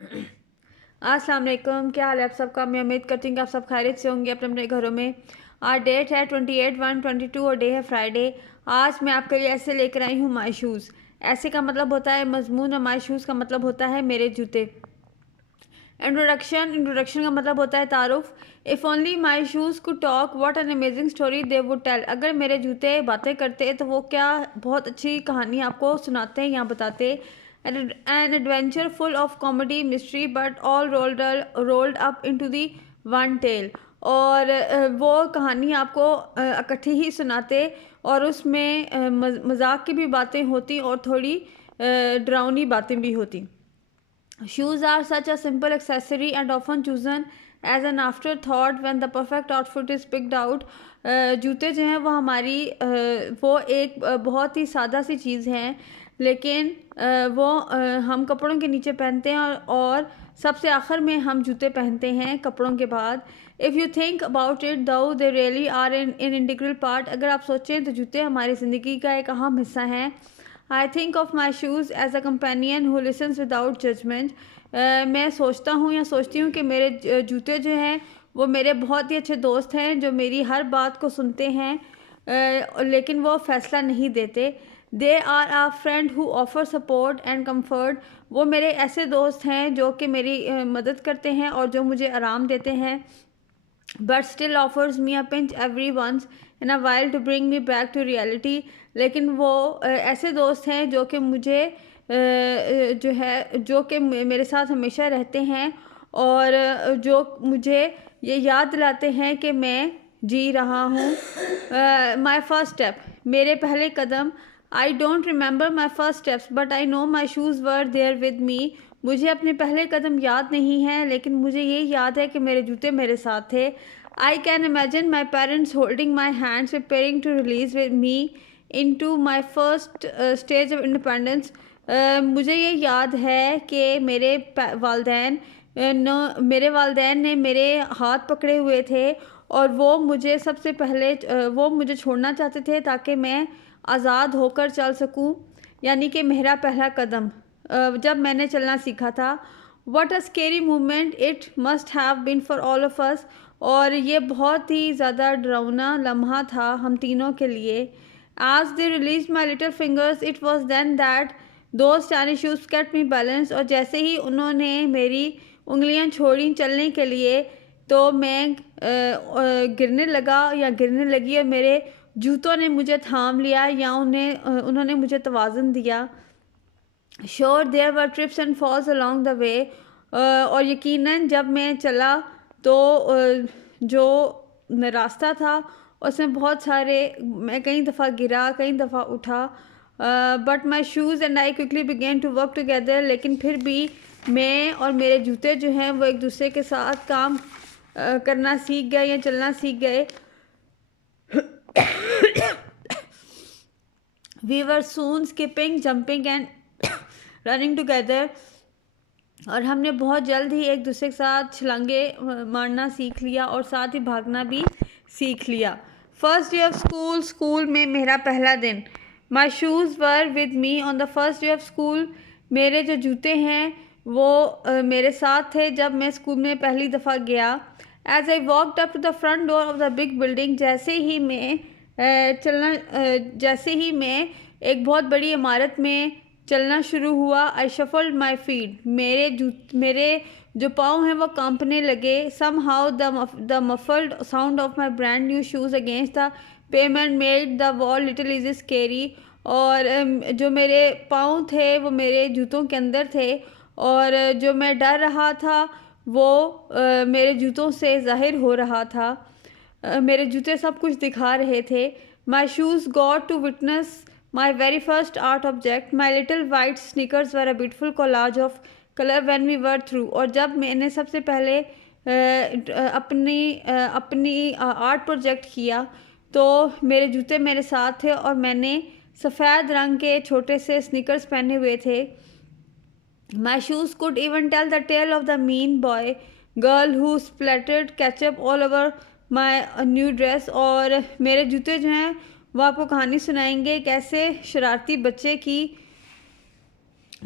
अस्सलाम वालेकुम, क्या हाल है आप सबका। मैं उम्मीद करती हूँ कि आप सब खैरियत से होंगे अपने अपने घरों में। आज डेट है 28/1/22 और डे है फ्राइडे। आज मैं आपके लिए ऐसे लेकर आई हूँ माई शूज़। ऐसे का मतलब होता है मजमून और माई शूज़ का मतलब होता है मेरे जूते। इंट्रोडक्शन का मतलब होता है तारुफ। If only my shoes could talk what an amazing story they would tell. अगर मेरे जूते बातें करते तो वो क्या बहुत अच्छी कहानी आपको सुनाते हैं या बताते। An adventure full of comedy mystery but all rolled up into the one tale. और वो कहानी आपको इकट्ठी ही सुनाते और उसमें मजाक की भी बातें होती और थोड़ी डरावनी बातें भी होती। Shoes are such a simple accessory and often chosen as an afterthought when the perfect outfit is picked out. जूते जो हैं वो हमारी वो एक बहुत ही सादा सी चीज़ हैं, लेकिन वो हम कपड़ों के नीचे पहनते हैं और सबसे आखिर में हम जूते पहनते हैं कपड़ों के बाद। If you think about it though they really are in integral part. अगर आप सोचें तो जूते हमारी ज़िंदगी का एक अहम हिस्सा हैं। I think of my shoes as a companion who listens without judgement. मैं सोचता हूँ या सोचती हूँ कि मेरे जूते जो हैं वो मेरे बहुत ही अच्छे दोस्त हैं जो मेरी हर बात को सुनते हैं, लेकिन वो फ़ैसला नहीं देते। They are a friend who offer support and comfort. वो मेरे ऐसे दोस्त हैं जो कि मेरी मदद करते हैं और जो मुझे आराम देते हैं, but still offers me a pinch every once in a while to bring me back to reality. लेकिन वो ऐसे दोस्त हैं जो कि मुझे जो है जो कि मेरे साथ हमेशा रहते हैं और जो मुझे ये याद दिलाते हैं कि मैं जी रहा हूँ। माई फर्स्ट स्टेप, मेरे पहले कदम। I don't remember my first steps but I know my shoes were there with me. मुझे अपने पहले कदम याद नहीं हैं, लेकिन मुझे ये याद है कि मेरे जूते मेरे साथ थे। I can imagine my parents holding my hands preparing to release with me into my first stage of independence. मुझे ये याद है कि मेरे वालदैन ने मेरे हाथ पकड़े हुए थे और वो मुझे सबसे पहले वो मुझे छोड़ना चाहते थे ताकि मैं आज़ाद होकर चल सकूं, यानी कि मेरा पहला कदम जब मैंने चलना सीखा था। What a scary movement it must have been for all of us. और ये बहुत ही ज़्यादा डरावना लम्हा था हम तीनों के लिए। आज they release my little fingers it was then that those tiny shoes kept me balance. और जैसे ही उन्होंने मेरी उंगलियां छोड़ी चलने के लिए तो मैं गिरने लगा या गिरने लगी और मेरे जूतों ने मुझे थाम लिया या उन्होंने मुझे तवाज़ुन दिया। Sure there were trips and falls along the way. और यकीनन जब मैं चला तो जो रास्ता था उसमें बहुत सारे मैं कई दफ़ा गिरा, कई दफ़ा उठा। But my shoes and I quickly began to work together. लेकिन फिर भी मैं और मेरे जूते जो हैं वो एक दूसरे के साथ काम करना सीख गए या चलना सीख गए। We were soon skipping jumping and running together. और हमने बहुत जल्द ही एक दूसरे के साथ छलांगे मारना सीख लिया और साथ ही भागना भी सीख लिया। First day of school, school में मेरा पहला दिन। माई shoes were with me on the first day of school. मेरे जो जूते हैं वो मेरे साथ थे जब मैं स्कूल में पहली दफ़ा गया। As I walked up to the front door of the big building, जैसे ही मैं एक बहुत बड़ी इमारत में चलना शुरू हुआ। I shuffled my feet. मेरे जो पाँव हैं वो कांपने लगे। Somehow the muffled sound of my brand new shoes against the pavement made the wall little is scary. और जो मेरे पाँव थे वो मेरे जूतों के अंदर थे और जो मैं डर रहा था वो मेरे जूतों से ज़ाहिर हो रहा था। मेरे जूते सब कुछ दिखा रहे थे। My shoes got to witness my very first art object. My little white sneakers were a beautiful collage of colour when we were through. और जब मैंने सबसे पहले अपनी आर्ट प्रोजेक्ट किया तो मेरे जूते मेरे साथ थे और मैंने सफ़ेद रंग के छोटे से स्नीकर्स पहने हुए थे। My shoes could even tell the tale of the mean boy girl who splattered ketchup all over my new dress. और मेरे जूते जो हैं वो आपको कहानी सुनाएंगे कैसे शरारती बच्चे की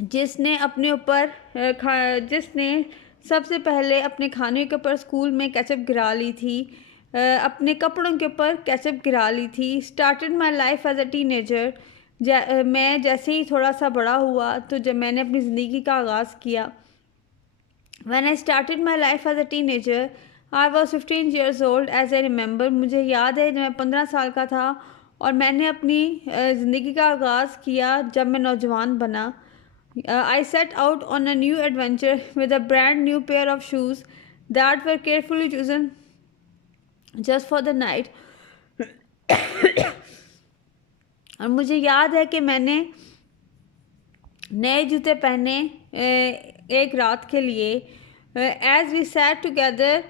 जिसने अपने ऊपर जिसने सबसे पहले अपने खाने के ऊपर स्कूल में केचप गिरा ली थी, अपने कपड़ों के ऊपर केचप गिरा ली थी। Started my life as a teenager, मैं जैसे ही थोड़ा सा बड़ा हुआ तो जब मैंने अपनी ज़िंदगी का आगाज़ किया। When I started my life as a teenager, I was 15 years old as I remember। मुझे याद है जब मैं 15 साल का था और मैंने अपनी ज़िंदगी का आगाज़ किया जब मैं नौजवान बना। I set out on a new adventure with a brand new pair of shoes that were carefully chosen just for the night। और मुझे याद है कि मैंने नए जूते पहने एक रात के लिए। As we sat together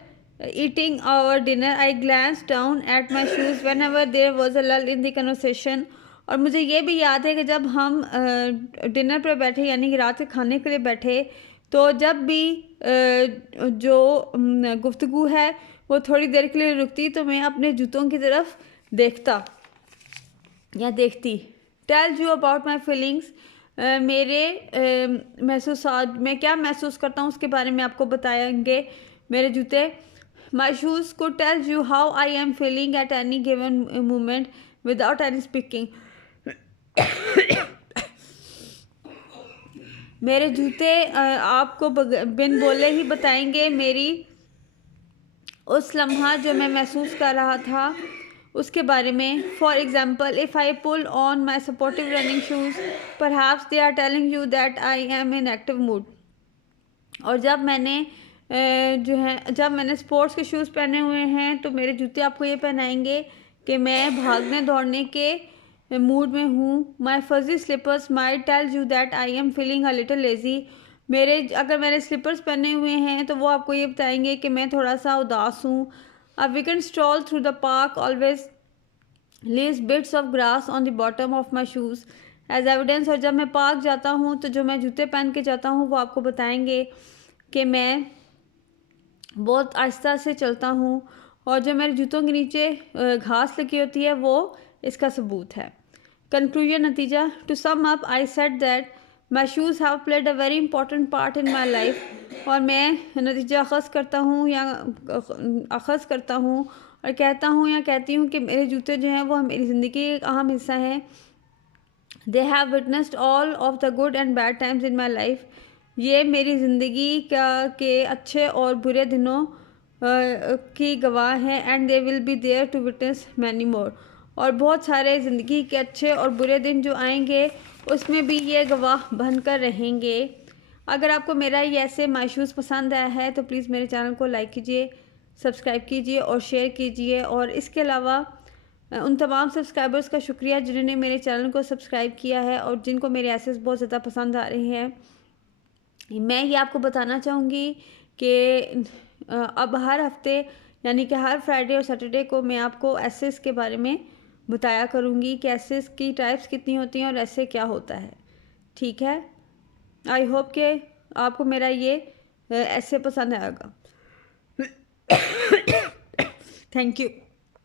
eating our dinner, I glanced down at my shoes whenever there was a lull in the conversation. और मुझे ये भी याद है कि जब हम डिनर पर बैठे, यानी कि रात के खाने के लिए बैठे, तो जब भी जो गुफ्तगू है वो थोड़ी देर के लिए रुकती तो मैं अपने जूतों की तरफ देखता या देखती। Tell you about my feelings, मेरे मैं क्या महसूस करता हूँ उसके बारे में आपको बताएंगे मेरे जूते। माई शूज़ को tell you how I am feeling at any given moment without any speaking. मेरे जूते आपको बिन बोले ही बताएंगे मेरी उस लम्हा जो मैं महसूस कर रहा था उसके बारे में। For example, if I pull on my supportive running shoes perhaps they are telling you that I am in active mood. और जब मैंने स्पोर्ट्स के शूज़ पहने हुए हैं तो मेरे जूते आपको ये पहनाएंगे कि मैं भागने दौड़ने के मूड में हूँ। My fuzzy slippers my tell you that I am feeling a little lazy. अगर मैंने स्लीपर्स पहने हुए हैं तो वो आपको ये बताएंगे कि मैं थोड़ा सा उदास हूँ। A weekend stroll through the park always leaves bits of grass on the bottom of my shoes as evidence। और जब मैं पार्क जाता हूँ तो जो मैं जूते पहन के जाता हूँ वो आपको बताएंगे कि मैं बहुत आहिस्ता से चलता हूँ और जो मेरे जूतों के नीचे घास लगी होती है वो इसका सबूत है। कंक्लूजन, नतीजा, to sum up I said that my shoes have played a very important part in my life. और मैं नतीजा अखज़ करता हूँ और कहता हूँ या कहती हूँ कि मेरे जूते जो हैं वो मेरी ज़िंदगी का एक अहम हिस्सा हैं। They have witnessed all of the good and bad times in my life. ये मेरी ज़िंदगी के अच्छे और बुरे दिनों की गवाह हैं। And they will be there to witness many more. और बहुत सारे ज़िंदगी के अच्छे और बुरे दिन जो आएंगे उसमें भी ये गवाह बनकर रहेंगे। अगर आपको मेरा ये ऐसे माई शूज़ पसंद आया है तो प्लीज़ मेरे चैनल को लाइक कीजिए, सब्सक्राइब कीजिए और शेयर कीजिए। और इसके अलावा उन तमाम सब्सक्राइबर्स का शुक्रिया जिन्होंने मेरे चैनल को सब्सक्राइब किया है और जिनको मेरे एसेस बहुत ज़्यादा पसंद आ रहे हैं। मैं ये आपको बताना चाहूँगी कि अब हर हफ्ते यानी कि हर फ्राइडे और सैटरडे को मैं आपको एसेस के बारे में बताया करूँगी कि एसेस की टाइप्स कितनी होती हैं और ऐसे क्या होता है। ठीक है, आई होप कि आपको मेरा ये ऐसे पसंद आएगा। Thank you.